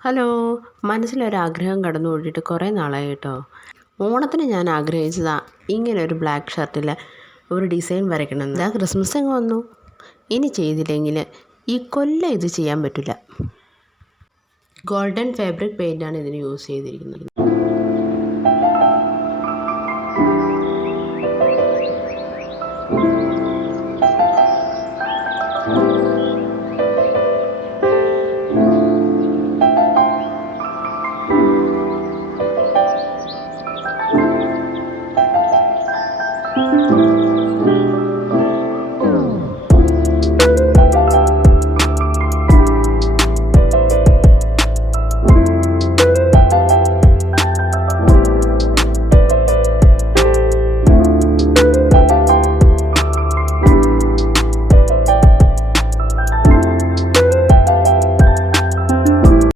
Hello, മനസ്സിലൊരാഗ്രഹം കടന്നു കൂടിയിട്ട് കുറേ നാളായി കേട്ടോ. ഓണത്തിന് ഞാൻ ആഗ്രഹിച്ചതാ ഇങ്ങനെ ഒരു ബ്ലാക്ക് ഷർട്ടിൽ ഒരു ഡിസൈൻ വരയ്ക്കണമെന്ന്. ഇതാ ക്രിസ്മസ് അങ്ങ് വന്നു. ഇനി ചെയ്തില്ലെങ്കിൽ ഈ കൊല്ലം ഇത് ചെയ്യാൻ പറ്റില്ല. ഗോൾഡൻ ഫാബ്രിക് പെയിൻ്റാണ് ഇതിന് യൂസ് ചെയ്തിരിക്കുന്നത്.